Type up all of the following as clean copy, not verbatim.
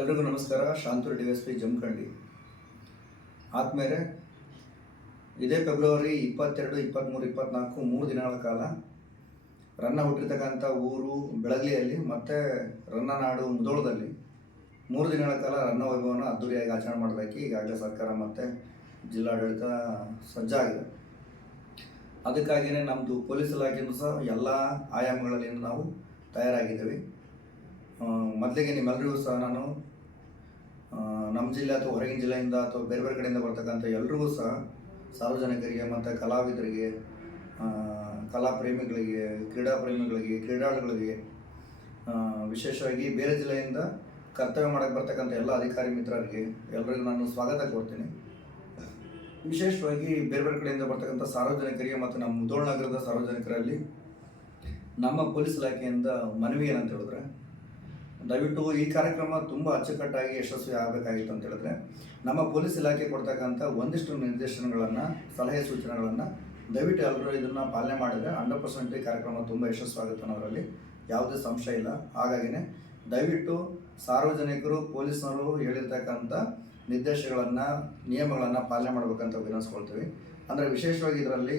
ಎಲ್ರಿಗೂ ನಮಸ್ಕಾರ. ಶಾಂತೂರು ಡಿ.ಎಸ್.ಪಿ ಜಮಖಂಡಿ. ಆದಮೇಲೆ ಇದೇ ಫೆಬ್ರವರಿ 22, 23, 24 3 ದಿನಗಳ ಕಾಲ ರನ್ನ ಹುಟ್ಟಿರ್ತಕ್ಕಂಥ ಊರು ಬೆಳಗ್ಲಿಯಲ್ಲಿ ಮತ್ತು ರನ್ನನಾಡು ಮುಧೋಳದಲ್ಲಿ 3 ದಿನಗಳ ಕಾಲ ರನ್ನ ವೈಭವನ ಅದ್ದೂರಿಯಾಗಿ ಆಚರಣೆ ಮಾಡೋದಕ್ಕೆ ಈಗಾಗಲೇ ಸರ್ಕಾರ ಮತ್ತು ಜಿಲ್ಲಾಡಳಿತ ಸಜ್ಜಾಗಿದೆ. ಅದಕ್ಕಾಗಿಯೇ ನಮ್ಮದು ಪೊಲೀಸ್ ಇಲಾಖೆಯೂ ಸಹ ಎಲ್ಲ ಆಯಾಮಗಳಲ್ಲಿ ನಾವು ತಯಾರಾಗಿದ್ದೇವೆ. ಮೊದಲಿಗೆ ನಿಮ್ಮೆಲ್ಲರಿಗೂ ಸಹ ನಾನು ನಮ್ಮ ಜಿಲ್ಲೆ ಅಥವಾ ಹೊರಗಿನ ಜಿಲ್ಲೆಯಿಂದ ಅಥವಾ ಬೇರೆ ಬೇರೆ ಕಡೆಯಿಂದ ಬರ್ತಕ್ಕಂಥ ಎಲ್ರಿಗೂ ಸಹ ಸಾರ್ವಜನಿಕರಿಗೆ ಮತ್ತು ಕಲಾವಿದರಿಗೆ, ಕಲಾ ಪ್ರೇಮಿಗಳಿಗೆ, ಕ್ರೀಡಾ ಪ್ರೇಮಿಗಳಿಗೆ, ಕ್ರೀಡಾಳುಗಳಿಗೆ, ವಿಶೇಷವಾಗಿ ಬೇರೆ ಜಿಲ್ಲೆಯಿಂದ ಕರ್ತವ್ಯ ಮಾಡೋಕ್ಕೆ ಬರ್ತಕ್ಕಂಥ ಎಲ್ಲ ಅಧಿಕಾರಿ ಮಿತ್ರರಿಗೆ ಎಲ್ಲರಿಗೂ ನಾನು ಸ್ವಾಗತ ಕೋರ್ತೀನಿ. ವಿಶೇಷವಾಗಿ ಬೇರೆ ಬೇರೆ ಕಡೆಯಿಂದ ಬರ್ತಕ್ಕಂಥ ಸಾರ್ವಜನಿಕರಿಗೆ ಮತ್ತು ನಮ್ಮ ಮುಧೋಳ ನಗರದ ಸಾರ್ವಜನಿಕರಲ್ಲಿ ನಮ್ಮ ಪೊಲೀಸ್ ಇಲಾಖೆಯಿಂದ ಮನವಿ ಏನಂತ ಹೇಳಿದ್ರೆ, ದಯವಿಟ್ಟು ಈ ಕಾರ್ಯಕ್ರಮ ತುಂಬ ಅಚ್ಚುಕಟ್ಟಾಗಿ ಯಶಸ್ವಿ ಆಗಬೇಕಾಗಿತ್ತು ಅಂತ ಹೇಳಿದ್ರೆ ನಮ್ಮ ಪೊಲೀಸ್ ಇಲಾಖೆ ಕೊಡ್ತಕ್ಕಂಥ ಒಂದಿಷ್ಟು ನಿರ್ದೇಶನಗಳನ್ನು, ಸಲಹೆ ಸೂಚನೆಗಳನ್ನು ದಯವಿಟ್ಟು ಎಲ್ಲರೂ ಇದನ್ನು ಪಾಲನೆ ಮಾಡಿದರೆ 100% ಈ ಕಾರ್ಯಕ್ರಮ ತುಂಬ ಯಶಸ್ವಾಗುತ್ತೆ ಅನ್ನೋದರಲ್ಲಿ ಯಾವುದೇ ಸಂಶಯ ಇಲ್ಲ. ಹಾಗಾಗಿನೇ ದಯವಿಟ್ಟು ಸಾರ್ವಜನಿಕರು ಪೊಲೀಸ್ನವರು ಹೇಳಿರ್ತಕ್ಕಂಥ ನಿರ್ದೇಶನಗಳನ್ನು, ನಿಯಮಗಳನ್ನು ಪಾಲನೆ ಮಾಡಬೇಕಂತ ವಿನಂತಿಸ್ಕೊಳ್ತೀವಿ. ಅಂದರೆ ವಿಶೇಷವಾಗಿ ಇದರಲ್ಲಿ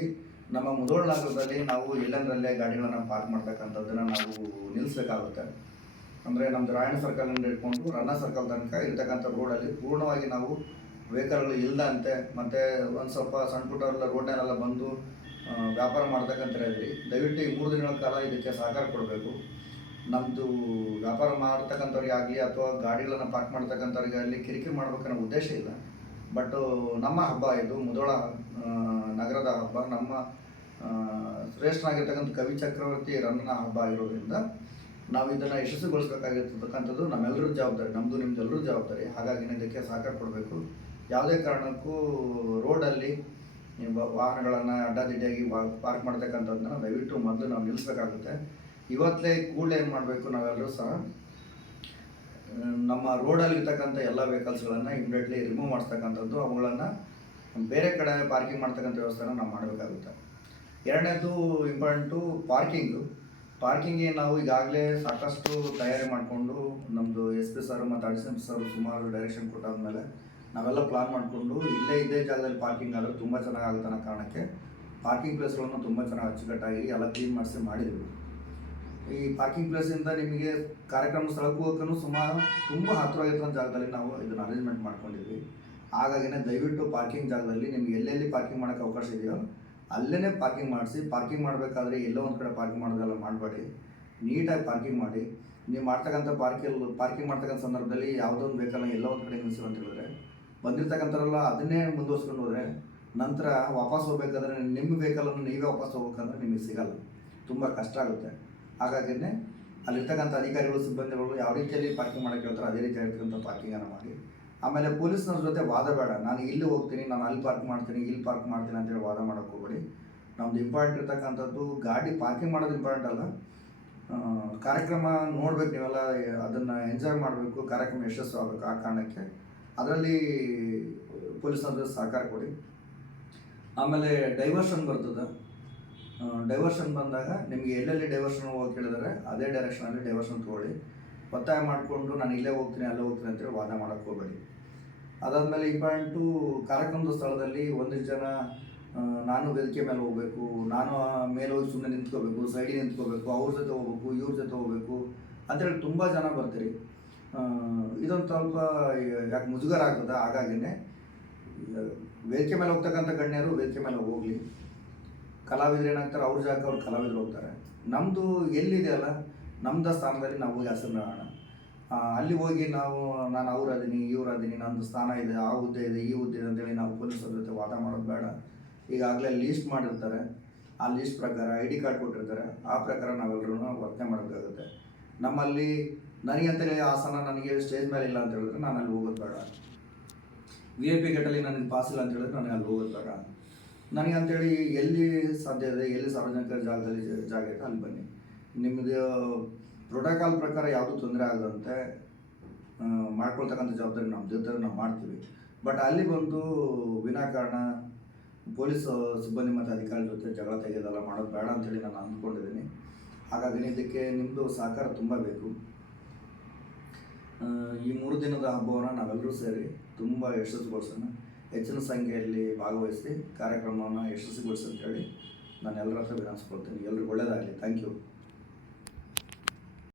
ನಮ್ಮ ಮುಧೋಳ ನಗರದಲ್ಲಿ ನಾವು ಎಲ್ಲೆಂದರಲ್ಲೇ ಗಾಡಿಗಳನ್ನು ಪಾರ್ಕ್ ಮಾಡ್ತಕ್ಕಂಥದ್ದನ್ನು ನಾವು ನಿಲ್ಲಿಸಬೇಕಾಗುತ್ತೆ. ಅಂದರೆ ನಮ್ಮದು ರಾಯಣ್ಣ ಸರ್ಕಲಿಂದ ಇಟ್ಕೊಂಡು ರನ್ನ ಸರ್ಕಲ್ ತನಕ ಇರ್ತಕ್ಕಂಥ ರೋಡಲ್ಲಿ ಪೂರ್ಣವಾಗಿ ನಾವು ವೆಹಿಕಲ್ಗಳು ಇಲ್ಲದಂತೆ ಮತ್ತು ಒಂದು ಸ್ವಲ್ಪ ಸಣ್ಣ ಪುಟ್ಟವರೆಲ್ಲ ರೋಡ್ನಲ್ಲೆಲ್ಲ ಬಂದು ವ್ಯಾಪಾರ ಮಾಡ್ತಕ್ಕಂಥ ಇದ್ರಿ. ದಯವಿಟ್ಟು ಈ 3 ದಿನಗಳ ಕಾಲ ಇದಕ್ಕೆ ಸಹಕಾರ ಕೊಡಬೇಕು. ನಮ್ಮದು ವ್ಯಾಪಾರ ಮಾಡ್ತಕ್ಕಂಥವ್ರಿಗೆ ಆಗಲಿ ಅಥವಾ ಗಾಡಿಗಳನ್ನು ಪಾರ್ಕ್ ಮಾಡ್ತಕ್ಕಂಥವ್ರಿಗೆ ಆಗಲಿ ಕಿರಿಕಿರಿ ಮಾಡ್ಬೇಕನ್ನೋ ಉದ್ದೇಶ ಇಲ್ಲ. ಬಟ್ ನಮ್ಮ ಹಬ್ಬ ಇದು, ಮುಧೋಳ ನಗರದ ಹಬ್ಬ, ನಮ್ಮ ಶ್ರೇಷ್ಠನಾಗಿರ್ತಕ್ಕಂಥ ಕವಿ ಚಕ್ರವರ್ತಿ ರನ್ನ ಹಬ್ಬ ಆಗಿರೋದ್ರಿಂದ ನಾವು ಇದನ್ನು ಯಶಸ್ವಿಗೊಳಿಸಬೇಕಾಗಿರ್ತಕ್ಕಂಥದ್ದು ನಮ್ಮೆಲ್ಲರೂ ಜವಾಬ್ದಾರಿ, ನಮ್ಮದು ನಿಮ್ಮದು ಎಲ್ಲರೂ ಜವಾಬ್ದಾರಿ. ಹಾಗಾಗಿ ಇದಕ್ಕೆ ಸಹಕಾರ ಕೊಡಬೇಕು. ಯಾವುದೇ ಕಾರಣಕ್ಕೂ ರೋಡಲ್ಲಿ ವಾಹನಗಳನ್ನು ಅಡ್ಡಾದಿಡ್ಡಿಯಾಗಿ ಪಾರ್ಕ್ ಮಾಡ್ತಕ್ಕಂಥದ್ದನ್ನ ದಯವಿಟ್ಟು ಮೊದಲು ನಾವು ನಿಲ್ಲಿಸಬೇಕಾಗುತ್ತೆ. ಇವತ್ತೇ ಕೂಡಲೇ ಏನು ಮಾಡಬೇಕು, ನಾವೆಲ್ಲರೂ ಸಹ ನಮ್ಮ ರೋಡಲ್ಲಿ ಇರ್ತಕ್ಕಂಥ ಎಲ್ಲ ವೆಹಿಕಲ್ಸ್ಗಳನ್ನು ಇಮಿಡಿಯೇಟ್ಲಿ ರಿಮೂವ್ ಮಾಡಿಸ್ತಕ್ಕಂಥದ್ದು, ಅವುಗಳನ್ನು ಬೇರೆ ಕಡೆ ಪಾರ್ಕಿಂಗ್ ಮಾಡ್ತಕ್ಕಂಥ ವ್ಯವಸ್ಥೆನ ನಾವು ಮಾಡಬೇಕಾಗುತ್ತೆ. ಎರಡನೇದು ಇಂಪಾರ್ಟೆಂಟು ಪಾರ್ಕಿಂಗ್ಗೆ ನಾವು ಈಗಾಗಲೇ ಸಾಕಷ್ಟು ತಯಾರಿ ಮಾಡಿಕೊಂಡು ನಮ್ಮದು SP ಸರ್ ಮತ್ತು ಅಡಿಷನಲ್ ಸರ್ ಸುಮಾರು ಡೈರೆಕ್ಷನ್ ಕೊಟ್ಟಾದ್ಮೇಲೆ ನಾವೆಲ್ಲ ಪ್ಲಾನ್ ಮಾಡಿಕೊಂಡು ಇದೇ ಜಾಗದಲ್ಲಿ ಪಾರ್ಕಿಂಗ್ ಆದರೆ ತುಂಬ ಚೆನ್ನಾಗಾಗುತ್ತೆ ಅನ್ನೋ ಕಾರಣಕ್ಕೆ ಪಾರ್ಕಿಂಗ್ ಪ್ಲೇಸ್ಗಳನ್ನು ತುಂಬ ಚೆನ್ನಾಗಿ ಅಚ್ಚುಕಟ್ಟಾಗಿ ಎಲ್ಲ ಕ್ಲೀನ್ ಮಾಡಿದ್ವಿ. ಈ ಪಾರ್ಕಿಂಗ್ ಪ್ಲೇಸಿಂದ ನಿಮಗೆ ಕಾರ್ಯಕ್ರಮ ಸ್ಥಳಕ್ಕೂ ಹೋಗೋಕ್ಕೂ ತುಂಬ ಹತ್ತಿರವಾಗಿರೋ ಜಾಗದಲ್ಲಿ ನಾವು ಇದನ್ನು ಅರೇಂಜ್ಮೆಂಟ್ ಮಾಡ್ಕೊಂಡಿದ್ವಿ. ಹಾಗಾಗಿನೇ ದಯವಿಟ್ಟು ಪಾರ್ಕಿಂಗ್ ಜಾಗದಲ್ಲಿ ನಿಮ್ಗೆ ಎಲ್ಲೆಲ್ಲಿ ಪಾರ್ಕಿಂಗ್ ಮಾಡೋಕ್ಕೆ ಅವಕಾಶ ಇದೆಯೋ ಅಲ್ಲೇ ಪಾರ್ಕಿಂಗ್ ಮಾಡಿಸಿ. ಪಾರ್ಕಿಂಗ್ ಮಾಡಬೇಕಾದ್ರೆ ಎಲ್ಲೋ ಒಂದು ಕಡೆ ಪಾರ್ಕಿಂಗ್ ಮಾಡೋದೆಲ್ಲ ಮಾಡಬೇಡಿ, ನೀಟಾಗಿ ಪಾರ್ಕಿಂಗ್ ಮಾಡಿ. ನೀವು ಮಾಡ್ತಕ್ಕಂಥ ಪಾರ್ಕಿಂಗ್ ಮಾಡ್ತಕ್ಕಂಥ ಸಂದರ್ಭದಲ್ಲಿ ಯಾವುದೋ ಒಂದು ವೆಹಿಕಲ್ನ ಎಲ್ಲೋ ಒಂದು ಕಡೆ ನಿಲ್ಲಿಸಿ ಅಂತ ಹೇಳಿದ್ರೆ ಬಂದಿರ್ತಕ್ಕಂಥವ್ರೆಲ್ಲ ಅದನ್ನೇ ಮುಂದುವರ್ಸ್ಕೊಂಡು ಹೋದರೆ ನಂತರ ವಾಪಸ್ ಹೋಗ್ಬೇಕಾದ್ರೆ ನಿಮ್ಮ ವೆಹಿಕಲನ್ನು ನೀವೇ ವಾಪಸ್ ಹೋಗ್ಬೇಕಂದ್ರೆ ನಿಮಗೆ ಸಿಗಲ್ಲ, ತುಂಬ ಕಷ್ಟ ಆಗುತ್ತೆ. ಹಾಗಾಗಿನೇ ಅಲ್ಲಿರ್ತಕ್ಕಂಥ ಅಧಿಕಾರಿಗಳು, ಸಿಬ್ಬಂದಿಗಳು ಯಾವ ರೀತಿಯಲ್ಲಿ ಪಾರ್ಕಿಂಗ್ ಮಾಡೋಕ್ಕೆ ಹೇಳ್ತಾರೆ ಅದೇ ರೀತಿ ಆಗಿರ್ತಕ್ಕಂಥ ಪಾರ್ಕಿಂಗನ್ನು ಮಾಡಿ. ಆಮೇಲೆ ಪೊಲೀಸ್ನವ್ರ ಜೊತೆ ವಾದ ಬೇಡ, ನಾನು ಇಲ್ಲಿ ಹೋಗ್ತೀನಿ, ನಾನು ಅಲ್ಲಿ ಪಾರ್ಕ್ ಮಾಡ್ತೀನಿ, ಇಲ್ಲಿ ಪಾರ್ಕ್ ಮಾಡ್ತೀನಿ ಅಂತೇಳಿ ವಾದ ಮಾಡೋಕ್ಕೆ ಹೋಗ್ಬೇಡಿ. ನಮ್ದು ಇಂಪಾರ್ಟೆಂಟ್ ಇರ್ತಕ್ಕಂಥದ್ದು ಗಾಡಿ ಪಾರ್ಕಿಂಗ್ ಮಾಡೋದು ಇಂಪಾರ್ಟೆಂಟ್ ಅಲ್ಲ, ಕಾರ್ಯಕ್ರಮ ನೋಡ್ಬೇಕು, ನೀವೆಲ್ಲ ಅದನ್ನು ಎಂಜಾಯ್ ಮಾಡಬೇಕು, ಕಾರ್ಯಕ್ರಮ ಯಶಸ್ಸು ಆಗಬೇಕು. ಆ ಕಾರಣಕ್ಕೆ ಅದರಲ್ಲಿ ಪೊಲೀಸ್ನವ್ರ ಸಹಕಾರ ಕೊಡಿ. ಆಮೇಲೆ ಡೈವರ್ಷನ್ ಬರ್ತದೆ. ಡೈವರ್ಷನ್ ಬಂದಾಗ ನಿಮಗೆ ಎಲ್ಲೆಲ್ಲಿ ಡೈವರ್ಷನ್ ಹೋಗೋಕೆ ಹೇಳಿದರೆ ಅದೇ ಡೈರೆಕ್ಷನಲ್ಲಿ ಡೈವರ್ಷನ್ ತೊಗೊಳ್ಳಿ. ಒತ್ತಾಯ ಮಾಡಿಕೊಂಡು ನಾನು ಇಲ್ಲೇ ಹೋಗ್ತೀನಿ ಅಲ್ಲೇ ಹೋಗ್ತೀನಿ ಅಂತೇಳಿ ವಾದ ಮಾಡೋಕ್ಕೆ ಹೋಗಬೇಡಿ. ಅದಾದಮೇಲೆ ಇಂಪಾರ್ಟೆಂಟು ಕಾರ್ಯಕ್ರಮದ ಸ್ಥಳದಲ್ಲಿ ಒಂದಿಷ್ಟು ಜನ ನಾನು ವೇದಿಕೆ ಮೇಲೆ ಹೋಗಬೇಕು, ನಾನು ಮೇಲೆ ಹೋಗಿ ಸುಮ್ಮನೆ ನಿಂತ್ಕೋಬೇಕು, ಸೈಡಿಗೆ ನಿಂತ್ಕೋಬೇಕು, ಅವ್ರ ಜೊತೆ ಹೋಗ್ಬೇಕು, ಇವ್ರ ಜೊತೆ ಹೋಗಬೇಕು ಅಂತೇಳಿ ತುಂಬ ಜನ ಬರ್ತೀರಿ. ಇದೊಂದು ಸ್ವಲ್ಪ ಯಾಕೆ ಮುಜುಗರ ಆಗ್ತದೆ. ಹಾಗಾಗಿನೇ ವೇದಿಕೆ ಮೇಲೆ ಹೋಗ್ತಕ್ಕಂಥ ಗಣ್ಯರು ವೇದಿಕೆ ಮೇಲೆ ಹೋಗಲಿ. ಕಲಾವಿದರು ಏನಾಗ್ತಾರೆ, ಅವ್ರ ಜಾಗಕ್ಕೆ ಅವ್ರು ಕಲಾವಿದರು ಹೋಗ್ತಾರೆ. ನಮ್ಮದು ಎಲ್ಲಿದೆಯಲ್ಲ ನಮ್ಮದ ಸ್ಥಾನದಲ್ಲಿ ನಾವು ಹೋಗಿ ಹೆಸರಾಗೋಣ. ಅಲ್ಲಿ ಹೋಗಿ ನಾನು ಅವ್ರದೀನಿ ಇವ್ರದೀನಿ, ನಮ್ಮದು ಸ್ಥಾನ ಇದೆ, ಆ ಹುದ್ದೆ ಇದೆ, ಈ ಹುದ್ದೆ ಇದೆ ಅಂತೇಳಿ ನಾವು ಪೊಲೀಸರ ಜೊತೆ ವಾದ ಮಾಡೋದು ಬೇಡ. ಈಗಾಗಲೇ ಲೀಸ್ಟ್ ಮಾಡಿರ್ತಾರೆ, ಆ ಲೀಸ್ಟ್ ಪ್ರಕಾರ ID ಕಾರ್ಡ್ ಕೊಟ್ಟಿರ್ತಾರೆ, ಆ ಪ್ರಕಾರ ನಾವೆಲ್ಲರೂ ವರ್ತನೆ ಮಾಡಬೇಕಾಗುತ್ತೆ. ನಮ್ಮಲ್ಲಿ ನನಗಂತೇಳಿ ಆಸನ ನನಗೆ ಸ್ಟೇಜ್ ಮೇಲೆ ಇಲ್ಲ ಅಂತ ಹೇಳಿದ್ರೆ ನಾನು ಅಲ್ಲಿ ಹೋಗೋದು ಬೇಡ. VIP ಗೇಟಲ್ಲಿ ನನಗೆ ಪಾಸ್ ಇಲ್ಲ ಅಂತ ಹೇಳಿದ್ರೆ ನನಗೆ ಅಲ್ಲಿ ಹೋಗೋದು ಬೇಡ. ನನಗೆ ಅಂಥೇಳಿ ಎಲ್ಲಿ ಸಾಧ್ಯ ಇದೆ, ಎಲ್ಲಿ ಸಾರ್ವಜನಿಕ ಜಾಗದಲ್ಲಿ ಜಾಗ ಇದೆ ಅಲ್ಲಿ ಬನ್ನಿ. ನಿಮ್ಮದು ಪ್ರೋಟೋಕಾಲ್ ಪ್ರಕಾರ ಯಾವುದೂ ತೊಂದರೆ ಆಗದಂತೆ ಮಾಡ್ಕೊಳ್ತಕ್ಕಂಥ ಜವಾಬ್ದಾರಿ ನಮ್ಮ ಜೊತೆ ನಾವು ಮಾಡ್ತೀವಿ. ಬಟ್ ಅಲ್ಲಿ ಬಂದು ವಿನಾಕಾರಣ ಪೊಲೀಸ್ ಸಿಬ್ಬಂದಿ ಮತ್ತು ಅಧಿಕಾರಿ ಜೊತೆ ಜಗಳ ತೆಗೆಯೋದೆಲ್ಲ ಮಾಡೋದು ಬೇಡ ಅಂತೇಳಿ ನಾನು ಅಂದ್ಕೊಂಡಿದ್ದೀನಿ. ಹಾಗಾಗಿ ಇದಕ್ಕೆ ನಿಮ್ಮದು ಸಹಕಾರ ತುಂಬ ಬೇಕು. ಈ 3 ದಿನದ ಹಬ್ಬವನ್ನು ನಾವೆಲ್ಲರೂ ಸೇರಿ ತುಂಬ ಯಶಸ್ವಿಗೊಳಿಸೋಣ, ಹೆಚ್ಚಿನ ಸಂಖ್ಯೆಯಲ್ಲಿ ಭಾಗವಹಿಸಿ ಕಾರ್ಯಕ್ರಮವನ್ನು ಯಶಸ್ವಿಗೊಳಿಸಿ ಅಂತೇಳಿ ನಾನು ಎಲ್ಲರ ಹತ್ರ ವಿನಂತಿಸ್ಕೊಳ್ತೀನಿ. ಎಲ್ರಿಗೂ ಒಳ್ಳೆಯದಾಗಲಿ. Thank you.